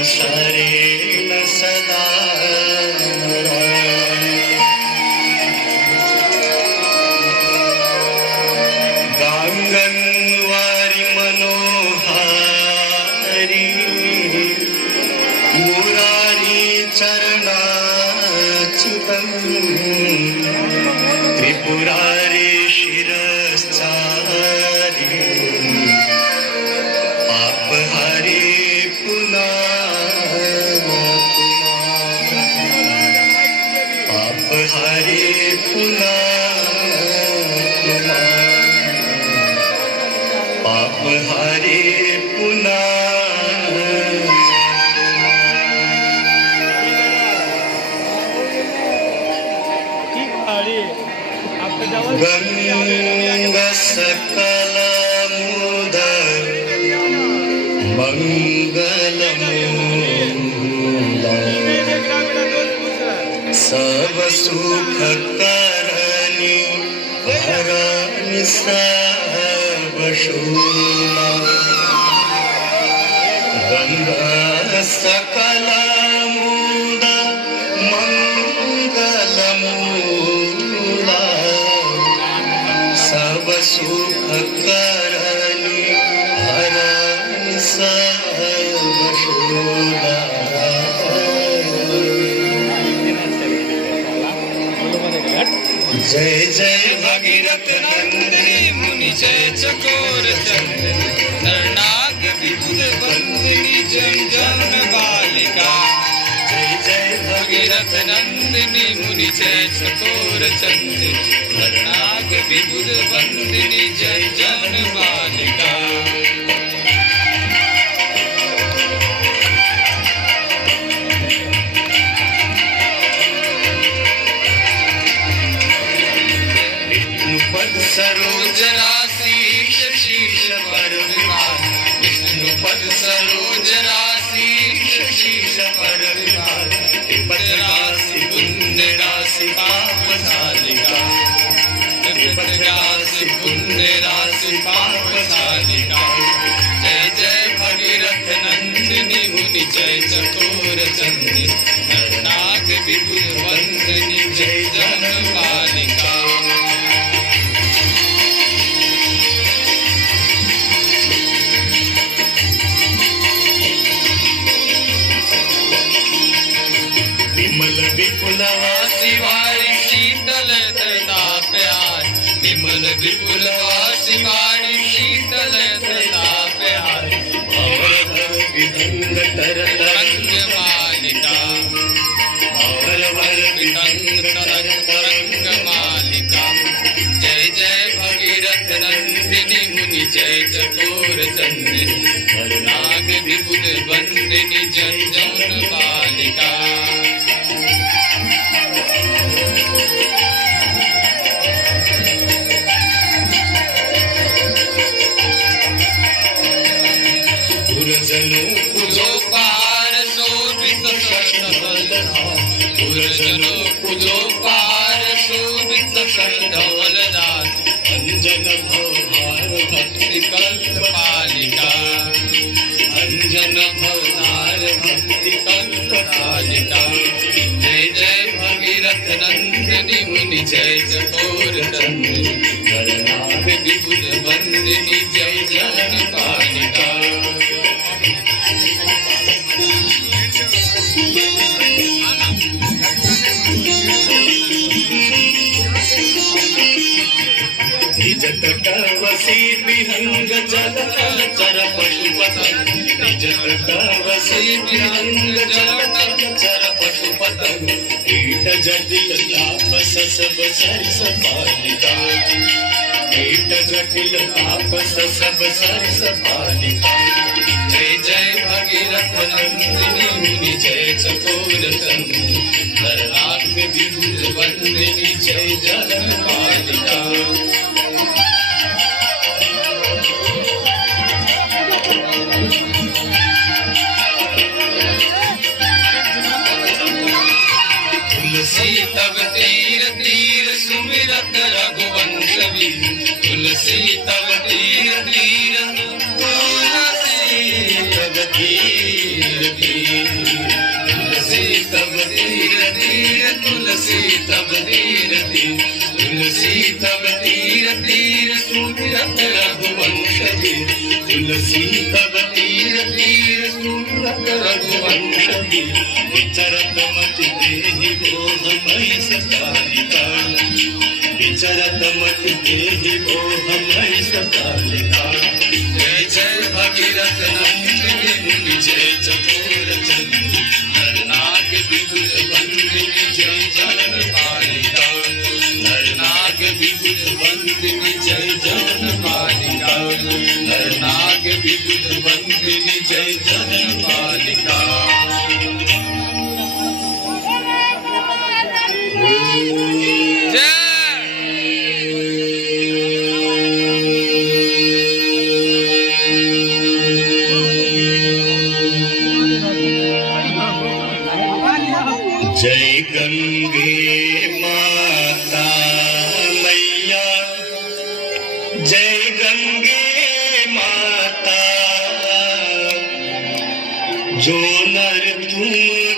भावानुसारेण सदा गांगन्वारी मनोहारी मुरारी चरणाच्युतं त्रिपुरारी शिरश्चारी पापहारी पापहारी पापहारी गंग सकल मुद मंगलमूल सब सुख करनी भरनी सब शूला गंगा सकल मुद मंगलमूला सब सुख करनी हरनि सब शूला जय जय भगीरथ नंदिनी मुनि जय चकोर चंदनी नरनाग विबुध वंदिनी जय जन बालिका जय जय भगीरथ नंदिनी मुनि जय चकोर चंदनी नरनाग विबुध वंदिनी जय जन बालिका सरोज राशि शीश पर विराज विष्णुपद सरोज राशि शीश पर विराज विपद राशि पुण्य राशि पाप शालिका विपद राशि पुण्य राशि पाप शालिका जय जय भगीरथ नंदिनी मुनि जय चकोर चंदिनी नरनाग विबुध वंदिनी जय जन बालिका विमल विपुलवासी वारी शीतल दया प्यार विमल विपुलवासी वारी शीतल दया प्यार भवर भर विधंग तरंग मालिका भवर भर विधंग तरंग मालिका जय जय भगीरथ नंदिनी मुनि जय चकोर चंदिनी नरनाग विबुध वंदिनी जन जन बालिका गुरुजनों पूजो पार शोभित शरधवलधार गुरुजनों पूजो पार शोभित शरधवलधार अंजन भवधार भक्ति कल्प पालिका अंजन भवधार भक्ति कल्प पालिका जय जय भगीरथ नंदिनी मुनि जय चकोर चंदिनी नरनाग विबुध वंदिनी जय जन बालिका निजत कवसी विहंग जल चर पशुपतन निजत कवसी विहंग जल चर पशुपतन कीट जटिल तापस सब सरस बालिका कीट जटिल तापस सब सरस बालिका जय जय भगीरथ नंदिनी मुनि जय चकोर चंदिनी नरनाग विबुध वंदिनी जय जन बालिका तुलसी तब तीर तीर सुमिरत रघुवंश वीर तुलसी तब तीर तीर तुलसी तब तीर तीर सुरत रघुवंश विचरत मति देहि मोह मई सकालिका विचरत मति देहि मोह मई सकालिका जय जय भगीरथ नंदिनी जय चकोर चंद्र नरनाग विभुत वंदिनी जय जन पालिका नरनाग विभुत वंदिनी जय जन पालिका नरनाग विभुत वंदिनी जय जन पालिका जय गंगे माता मैया जय गंगे माता जो नर तुम